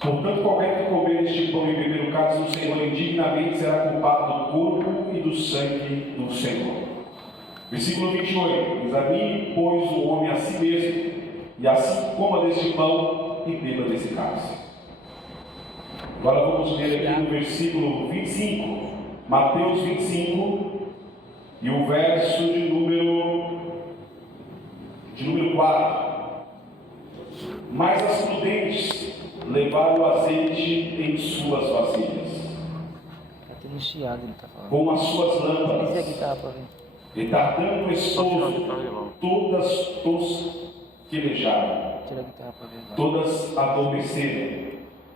Portanto, qualquer que comer este pão e beber o cálice do Senhor indignamente será culpado do corpo e do sangue do Senhor. Versículo 28. Examine, pois, o homem a si mesmo, e assim coma deste pão e beba desse cálice. Agora vamos ler aqui no versículo 25. Mateus 25, e o verso de número 4. Mas as prudentes levaram o azeite em suas vasilhas, com as suas lâmpadas, e tardando o esposo, todas tosquelejaram, todas adormeceram.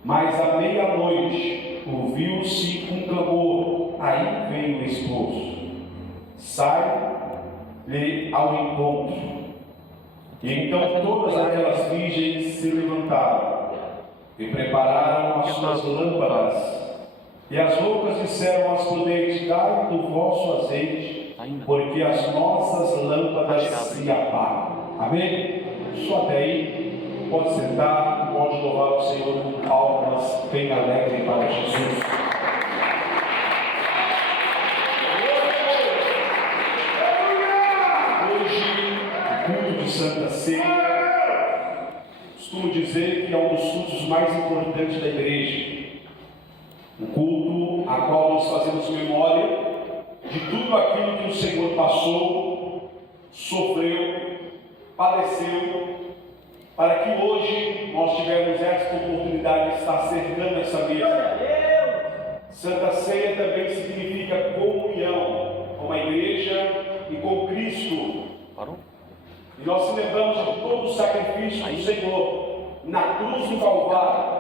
Mas à meia-noite ouviu-se um clamor: aí vem o esposo, sai-lhe ao encontro. E então todas aquelas virgens se levantaram e prepararam as suas lâmpadas. E as loucas disseram às prudentes: dai do vosso azeite, porque as nossas lâmpadas se apagam. Amém? Só até aí. Pode sentar, pode louvar o Senhor com palmas bem alegre para Jesus. Hoje, o culto de Santa Ceia, costumo dizer que é um dos cultos mais importantes da igreja. O culto a qual nós fazemos memória de tudo aquilo que o Senhor passou, sofreu, padeceu, para que hoje nós tivermos esta oportunidade de estar cercando essa mesa. Santa Ceia também significa comunhão com a igreja e com Cristo. E nós celebramos de todo o sacrifício do Senhor na cruz do Calvário.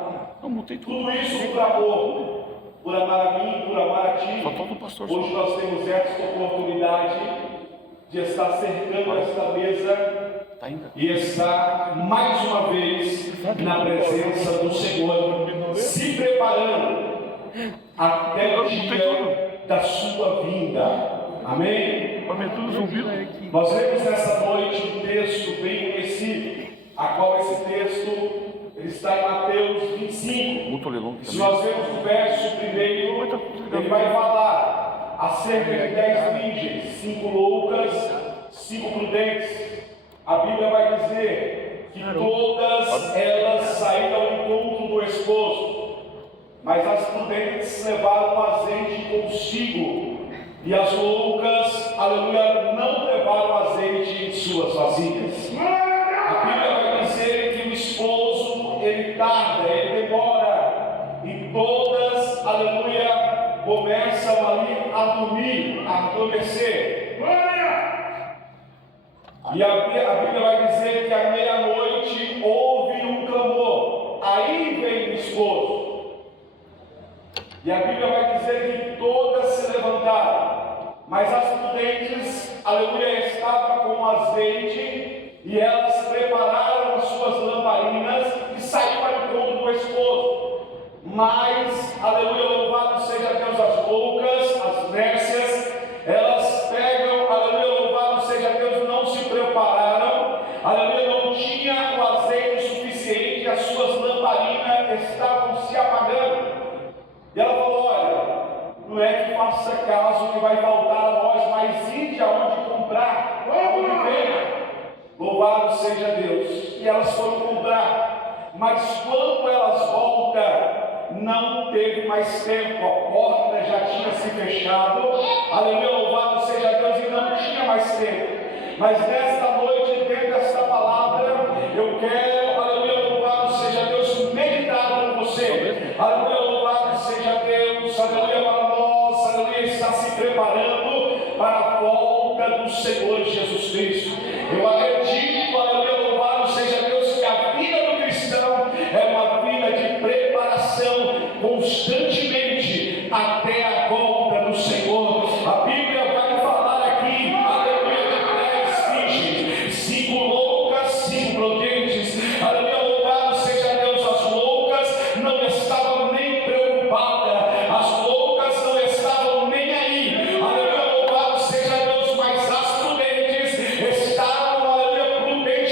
Tudo isso por amor, por amar a mim, por amar a ti. Hoje nós temos esta oportunidade de estar cercando esta mesa e estar mais uma vez na presença do Senhor, se preparando até o dia da sua vinda. Amém? Nós lemos nessa noite um texto bem conhecido, a qual esse texto ele está em Mateus 25. Se nós vemos o verso primeiro, ele vai falar acerca de 10 virgens, 5 loucas, 5 prudentes. A Bíblia vai dizer que todas elas saíram ao encontro do esposo, mas as prudentes levaram o azeite consigo, e as loucas, aleluia, não levaram azeite em suas vasilhas. A Bíblia vai dizer que o esposo, ele tarda, ele demora, e todas, aleluia, começam ali a dormir, a adormecer. E a Bíblia vai dizer que à meia-noite houve um clamor: aí vem o esposo. E a Bíblia vai dizer que todas se levantaram, mas as prudentes, aleluia, estavam com azeite, e elas prepararam as suas lamparinas e saíram para o encontro do esposo. Mas, aleluia, louvado seja Deus, as loucas, as nécias, elas pegam, aleluia, louvado seja Deus, não se prepararam, aleluia, não tinha o azeite suficiente, as suas lamparinas estavam se apagando. E ela falou: olha, não é que faça caso que vai faltar a nós, mas ide aonde comprar, aonde vende. Louvado seja Deus. E elas foram comprar, mas quando elas voltam, não teve mais tempo, a porta já tinha se fechado, aleluia, louvado seja Deus, e não tinha mais tempo. Mas nesta noite, dentro desta palavra, eu quero, aleluia, louvado seja Deus, meditar com você, aleluia, louvado seja Deus, aleluia, para nós, aleluia, está se preparando para a volta do Senhor Jesus Cristo. Eu acredito, aleluia, louvado seja Deus, que a vida do cristão é uma vida de preparação constantemente até a volta do Senhor. A Bíblia vai falar aqui, aleluia, de 10 virgens, 5 loucas, 5 prudentes, aleluia, louvado seja Deus. As loucas não estavam nem preocupadas, as loucas não estavam nem aí, aleluia, louvado seja Deus, mas as prudentes estavam, aleluia, prudentes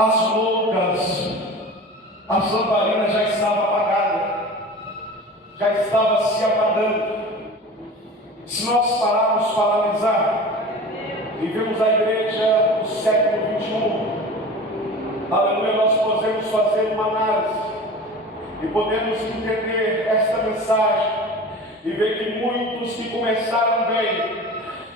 as loucas, as lamparinas já estavam apagadas, já estava se apagando. Se nós pararmos para analisar e vemos a igreja do século 21, aleluia, nós podemos fazer uma análise e podemos entender esta mensagem e ver que muitos que começaram bem,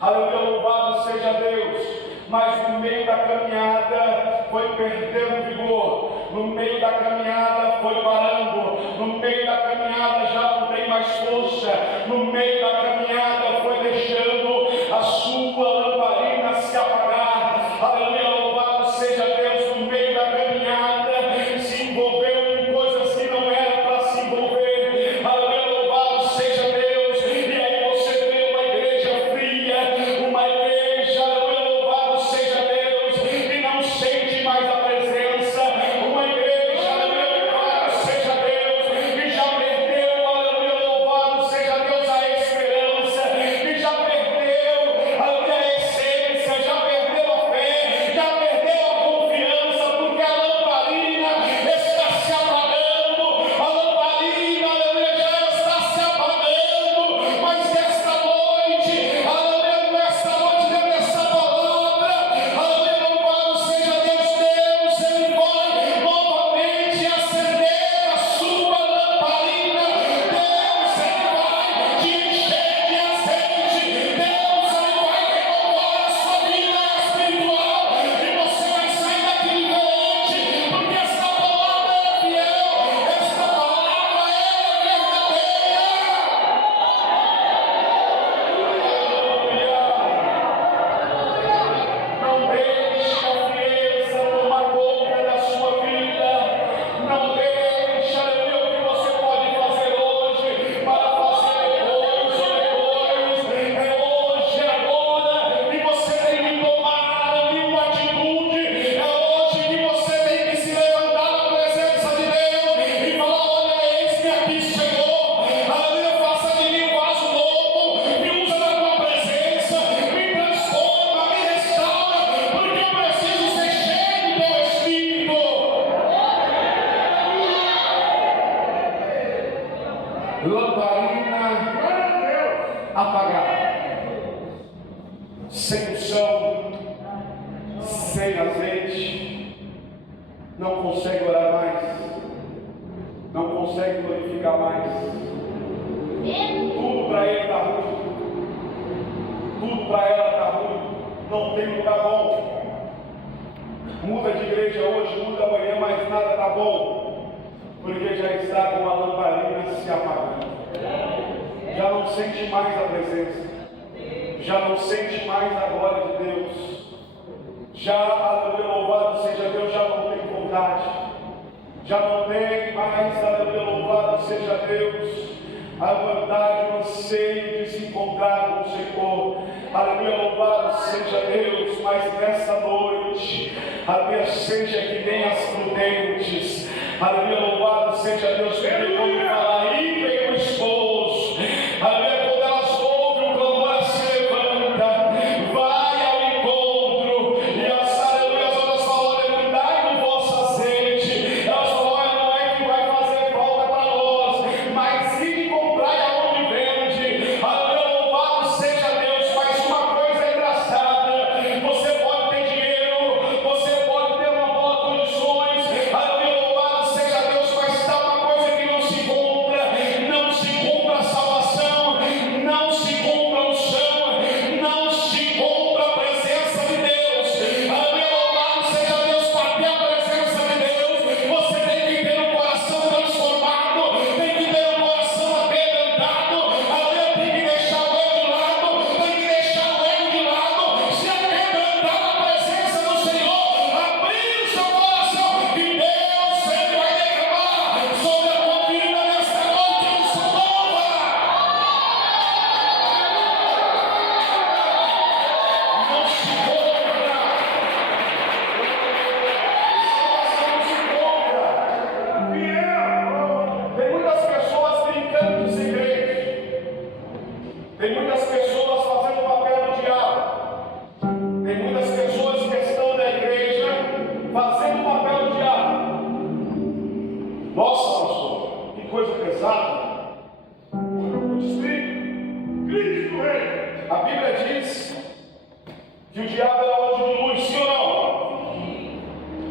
aleluia, louvado seja Deus, mas no meio da caminhada foi perdendo vigor, no meio da caminhada foi parando, no meio da caminhada já não tem mais força, no meio da caminhada foi deixando a sua lamparina se apagar, aleluia, louvado seja Deus, no meio da caminhada se envolveu em coisas que não eram para se envolver, aleluia, louvado seja Deus, e aí você vê uma igreja fria, uma igreja, aleluia, louvado seja Deus, e não sente mais a presença, uma igreja, aleluia, louvado seja Deus, e já perdeu, aleluia, louvado seja Deus, a esperança, e já perdeu, aleluia, a essência, já perdeu a fé, já perdeu a confiança, porque a lamparina está se apagando, a lamparina, aleluia, já está se apagando, mas nesta noite, aleluia, nesta noite, dentro dessa palavra, aleluia, louvado seja Deus, Ele vai novamente acender a sua lamparina, Deus, Ele vai te encher de azeite, Deus, Ele vai renovar a sua vida espiritual, e você vai sair daqui diferente, porque esta palavra é fiel, esta palavra é verdadeira. Não deixe a frieza tomar conta da sua vida. Não deixe, aleluia, o que você pode fazer hoje para fazer depois ou depois. É hoje, é agora, e você tem que tomar uma atitude. É hoje que você tem que se levantar na presença de Deus e falar: olha, eis-me aqui, Senhor. Aleluia, faça de mim um vaso novo, me usa da tua presença, me transforma, me restaura, porque eu preciso ser cheio do teu Espírito. Lamparina apagada, sem unção, sem azeite, não consegue orar mais, não consegue glorificar mais. Tudo para ele está ruim, tudo para ela está ruim, não tem lugar bom. Muda de igreja hoje, muda amanhã, mas nada está bom, porque já está com a lamparina se apagando, já não sente mais a presença, já não sente mais a glória de Deus, já, aleluia, louvado seja Deus, já não tem vontade, já não tem mais, aleluia, louvado seja Deus, a vontade, o anseio de se encontrar com o Senhor, aleluia, louvado seja Deus, mas nessa noite, aleluia, seja que nem as prudentes, aleluia, louvado seja Deus, porque quando fala aí vem o esposo, aleluia, quando elas ouvem o clamor, ela se levanta, vai ao encontro, e as, aleluia, as outras falam: olha, me dai do vosso azeite, elas falam: olha, não é que vai fazer falta para nós, mas ir comprar aonde vende, aleluia, louvado seja Deus. Mas uma coisa é engraçada, você pode ter dinheiro, você pode ter uma boa condições, aleluia, louvado seja Deus, mas está uma coisa que não se compra, não se compra salvação, não se compra unção, não se compra a presença de Deus, aleluia, louvado seja Deus. Para ter a presença de Deus, você tem que ter um coração transformado, tem que ter um coração quebrantado, aleluia, tem que deixar o ego de lado, tem que deixar o ego de lado, se quebrantar na presença do Senhor, abrir o seu coração, e Deus, Ele vai derramar sobre a tua vida nesta noite unção nova. Não se compra, salvação não se compra. Tem muitas pessoas brincando de ser igreja, tem muitas pessoas fazendo o papel do diabo, tem muitas pessoas que estão na igreja fazendo o papel Bíblia diz que o diabo era anjo de luz, sim ou não?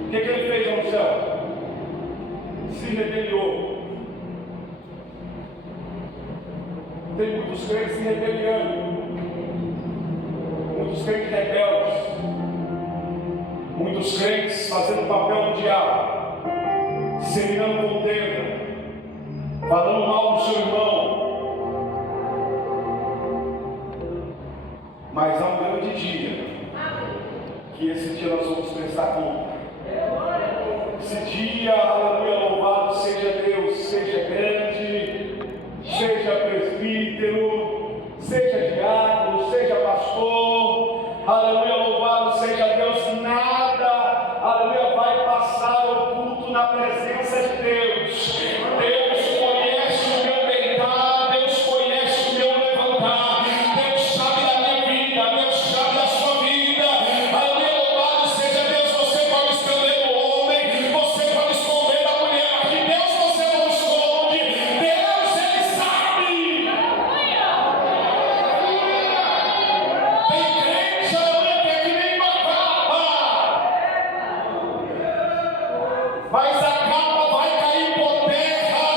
O que ele fez lá no céu? Se rebeliou. Tem muitos crentes se rebeliando, muitos crentes rebeldes, muitos crentes fazendo o papel do diabo, semeando contenda, falando mal do seu irmão. Mas há um grande dia, que esse dia nós vamos prestar conta. Esse dia, aleluia, louvado seja Deus, seja grande, seja presbítero, seja diácono, seja pastor, aleluia, louvado seja Deus. Nada, aleluia, vai passar o culto na presença de Deus. Deus conhece o meu deitar, Deus conhece o meu levantar, Deus sabe da minha vida, Deus sabe da sua vida. Aleluia, louvado seja Deus. Você pode esconder o homem, você pode esconder a mulher, mas de Deus você não esconde. Deus, Ele sabe. Tem crente, aleluia, que é que nem uma capa, mas a capa vai cair por terra.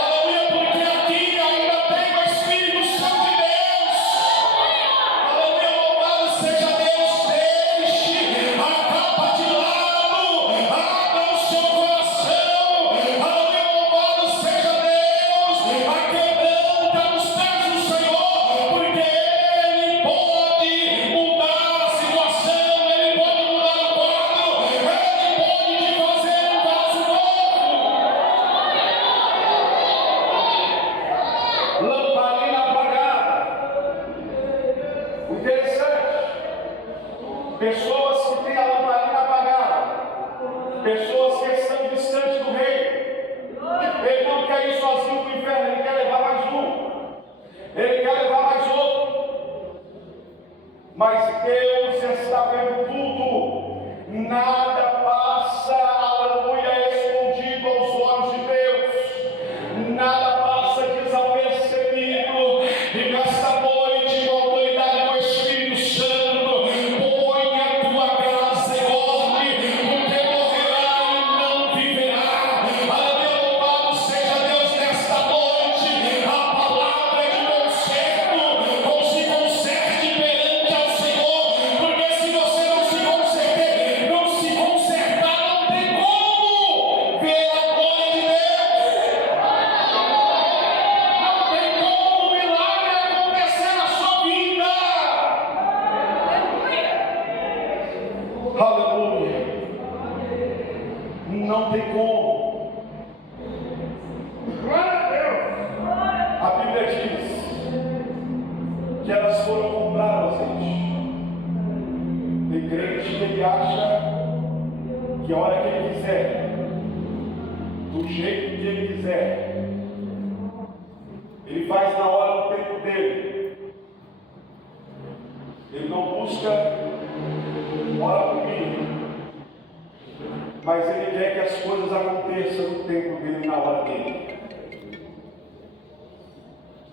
Aleluia, porque aqui ainda tem o Espírito Santo de Deus. Aleluia, louvado seja Deus. Deixe a capa de lado, abra o seu coração. Aleluia, louvado seja Deus. Acredita nos pés do Senhor, porque Ele pode mudar a situação, Ele pode mudar o quadro, Ele pode te fazer um vaso novo. Lamparina apagada. O interessante, pessoas que têm a lamparina apagada, pessoas que estão distantes do reino, ele não quer ir sozinho para o inferno, ele quer levar mais um, ele quer levar mais outro. Mas Deus está vendo tudo, nada passa, aleluia, escondido aos olhos de Deus, nada passa desapercebido. E nesta noite, com a autoridade do Espírito Santo, põe a tua graça em ordem, porque morrerá e não viverá. Aleluia, louvado seja Deus. Nesta noite, a palavra é de conserto, ou se conserte perante ao Senhor, porque se você não se consertar, não tem como ver a glória de Deus. Não tem como o milagre acontecer na sua vida. Aleluia. Não tem como. Glória a Deus. A Bíblia diz que elas foram comprar o azeite. Tem crente que ele acha que a hora que ele quiser, do jeito que ele quiser, ele faz na hora do tempo dele. Ele não busca hora comigo, mas ele quer que as coisas aconteçam no tempo dele, na hora dele.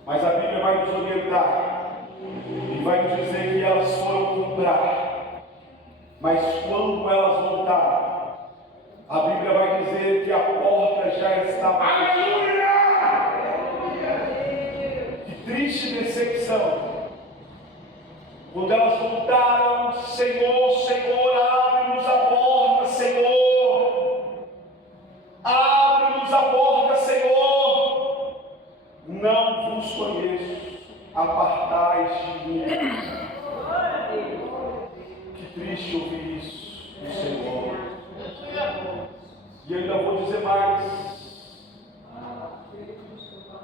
Mas a Bíblia vai nos orientar e vai nos dizer que elas foram comprar, mas quando elas voltaram, a Bíblia vai dizer que a porta já estava fechada. Que triste decepção. Quando elas voltaram, Senhor, Senhor, abre-nos a porta, Senhor. Abre-nos a porta, Senhor. Não vos conheço, apartais de mim. Que triste ouvir isso do Senhor. E eu ainda vou dizer mais.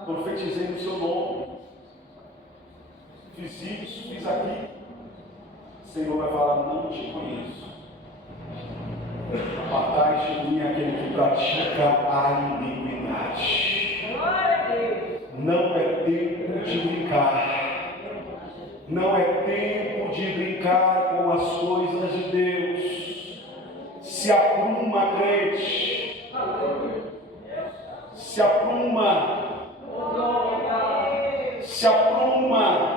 Profetizei no seu nome. Fiz isso, fiz aquilo. O Senhor vai falar: não te conheço. Apartai de mim aquele que pratica a iniquidade. Não é tempo de brincar. Não é tempo de brincar com as coisas de Deus. Se apruma, crente. Se apruma. Se apruma.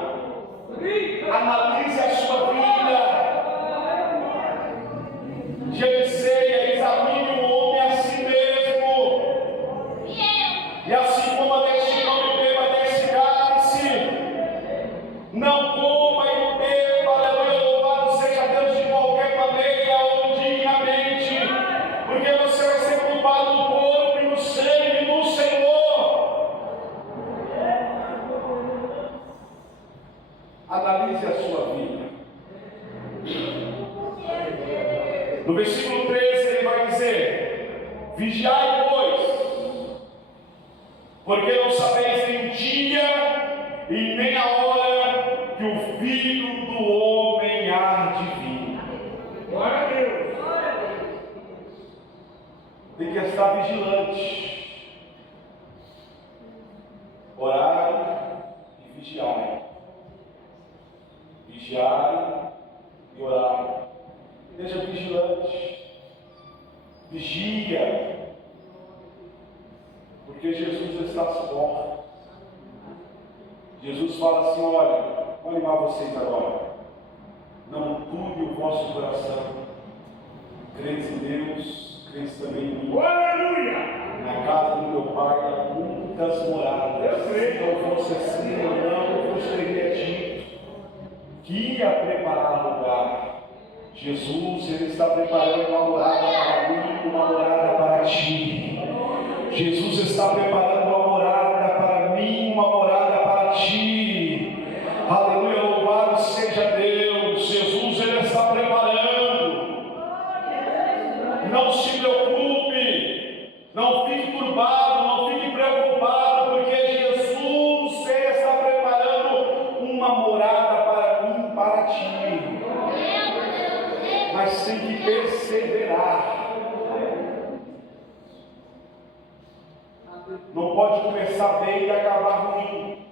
No versículo 13 ele vai dizer: vigiai, pois, porque não sabeis nem o dia e nem a hora que o Filho do Homem há de vir. Glória a Deus. Tem que estar vigilante, orai e vigiai. Vigiai e orai. Seja vigilante, vigia, porque Jesus está às portas. Jesus fala assim: olha, vou animar vocês agora, não turbe o vosso coração, credes em Deus, credes também em mim. Aleluia! Na casa do meu Pai há muitas moradas. Se não fosse assim, eu não vos teria dito que ia preparar lugar. Jesus, Ele está preparando uma morada para mim, uma morada para ti. Jesus está preparando uma morada para mim, uma morada para ti. Aleluia, louvado seja Deus. Jesus, Ele está preparando. Não se preocupe, não fique turbado, não fique preocupado, porque Jesus, Ele está preparando uma morada para mim, para ti. Mas tem que perseverar. Não pode começar bem e acabar ruim.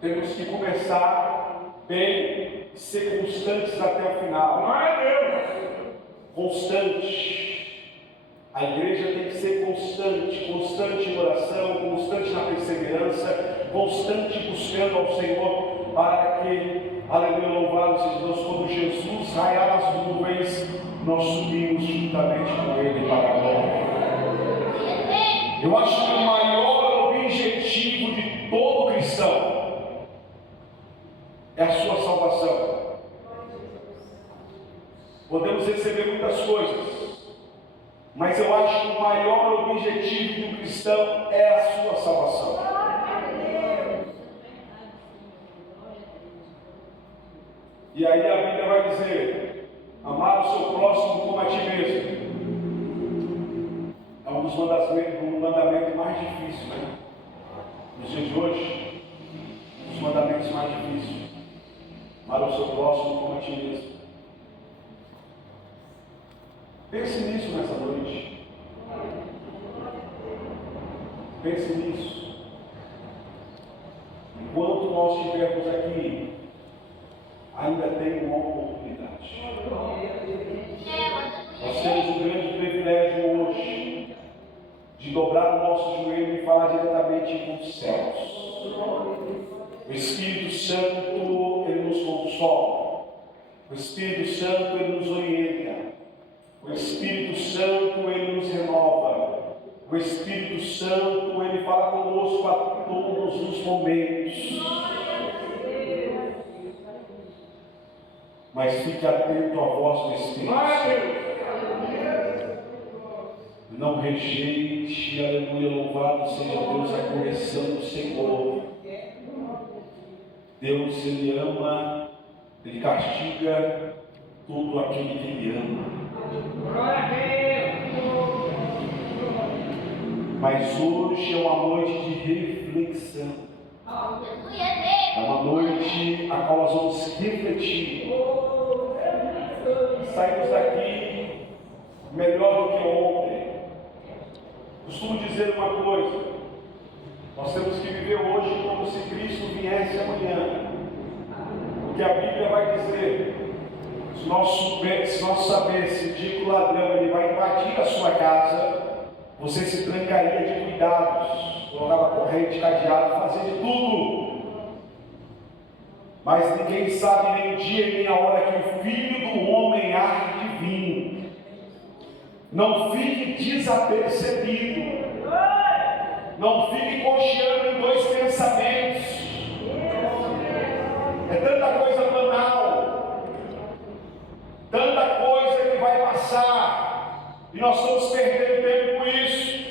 Temos que começar bem e ser constantes até o final. Glória a Deus! Constante. A igreja tem que ser constante, constante em oração, constante na perseverança, constante buscando ao Senhor, para que, aleluia, louvado seja Deus, quando Jesus raiar as nuvens, nós subimos juntamente com Ele para a glória. Eu acho que o maior objetivo de todo cristão é a sua salvação. Podemos receber muitas coisas, mas eu acho que o maior objetivo do cristão é a sua salvação. E aí a Bíblia vai dizer: amar o seu próximo como a ti mesmo. É um dos mandamentos mais difíceis, né? Nos dias de hoje, um dos mandamentos mais difíceis. Amar o seu próximo como a ti mesmo. Pense nisso nessa noite. Pense nisso. Enquanto nós estivermos aqui, ainda tem uma oportunidade. Nós temos um grande privilégio hoje de dobrar o nosso joelho e falar diretamente com os céus. O Espírito Santo, Ele nos consola. O Espírito Santo, Ele nos orienta. O Espírito Santo, Ele nos renova. O Espírito Santo, Ele fala conosco a todos os momentos. Mas fique atento à voz do Espírito Santo. Não rejeite, aleluia, louvado seja Deus, a correção do Senhor. Deus, Ele ama, Ele castiga todo aquele que Ele ama. Mas hoje é uma noite de reflexão. É uma noite a qual nós vamos refletir. Saímos daqui melhor do que ontem. Costumo dizer uma coisa: nós temos que viver hoje como se Cristo viesse amanhã. Porque a Bíblia vai dizer: se nós sabéssemos o dia que o ladrão ele vai invadir a sua casa, você se trancaria de cuidados, colocava corrente, cadeado, fazia de tudo. Mas ninguém sabe nem o dia nem a hora que o Filho do Homem há de vir. Não fique desapercebido. Não fique cocheando em dois pensamentos. É tanta coisa banal, tanta coisa que vai passar, e nós estamos perdendo tempo com isso.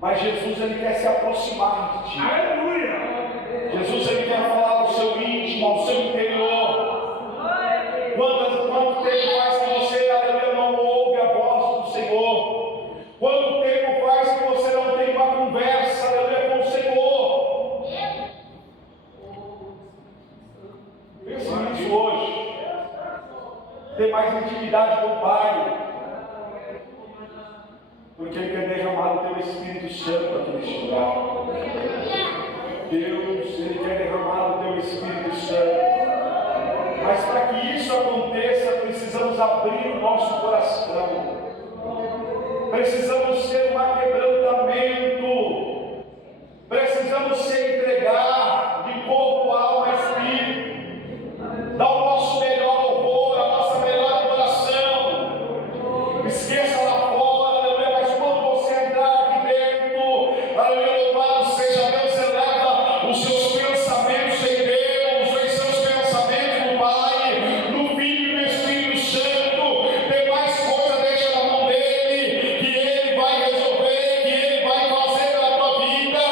Mas Jesus, Ele quer se aproximar de ti. Aleluia! Jesus, Ele quer falar ao seu íntimo, ao seu interior. porque Ele quer derramar o Teu Espírito Santo aqui neste lugar. Deus, Ele quer derramar o Teu Espírito Santo. Mas para que isso aconteça, precisamos abrir o nosso coração. Precisamos ter um aquebrantamento. Precisamos se entregar de corpo, alma e espírito. Dar o nosso melhor louvor, a nossa melhor adoração. Esqueça lá fora, aleluia, mas quando você entrar aqui dentro, aleluia, louvado seja Deus, eleva os seus pensamentos em Deus, em seus pensamentos no Pai, no Filho e no Espírito Santo. Tem mais coisa, deixa na mão dele, que ele vai resolver, que ele vai fazer pela tua vida.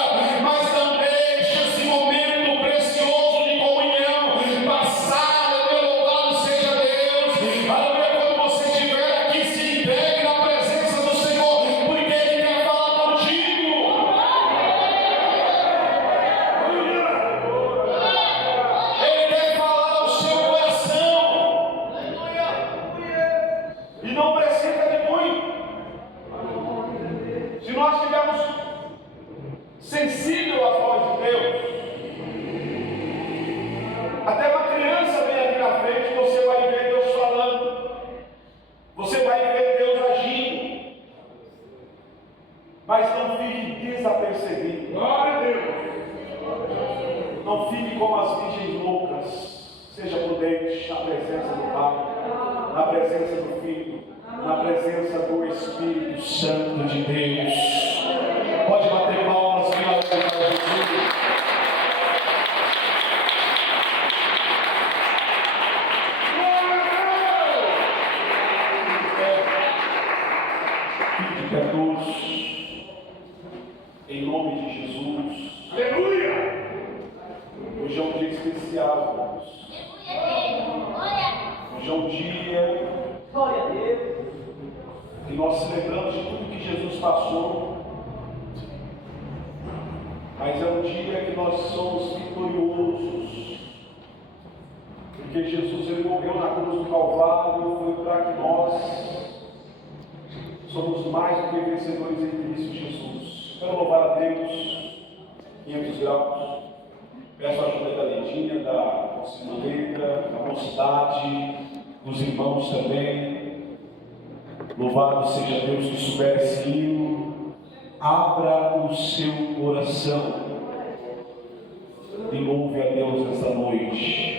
Mas não deixe esse momento precioso de comunhão passar, aleluia, louvado seja Deus. Aleluia, quando você estiver aqui, se entregue na presença do Senhor, porque Ele quer falar contigo. Ele quer falar ao seu coração. E não precisa de muito. Se nós estivermos sensíveis à voz de Deus, até uma criança vem aqui na frente, você vai ver Deus falando, você vai ver Deus agindo, mas não fique desapercebido. Glória a Deus. Não fique como as virgens loucas. Seja prudente na presença do Pai, na presença do Filho, na presença do Espírito Santo de Deus. Pode bater palmas bem alto para Jesus. Fique de pé todos, em nome de Jesus. Aleluia! Hoje é um dia especial, irmãos. Hoje é um dia que nós celebramos de tudo que Jesus passou, mas é um dia que nós somos vitoriosos, porque Jesus ele morreu na cruz do Calvário, foi para que nós somos mais do que vencedores em Cristo Jesus. Quero louvar a Deus, 500 graus. Peço a ajuda da Lidinha, da Mocinoleta, da mocidade, dos irmãos também. Louvado seja Deus que souber esse hino. Abra o seu coração e louve a Deus nesta noite.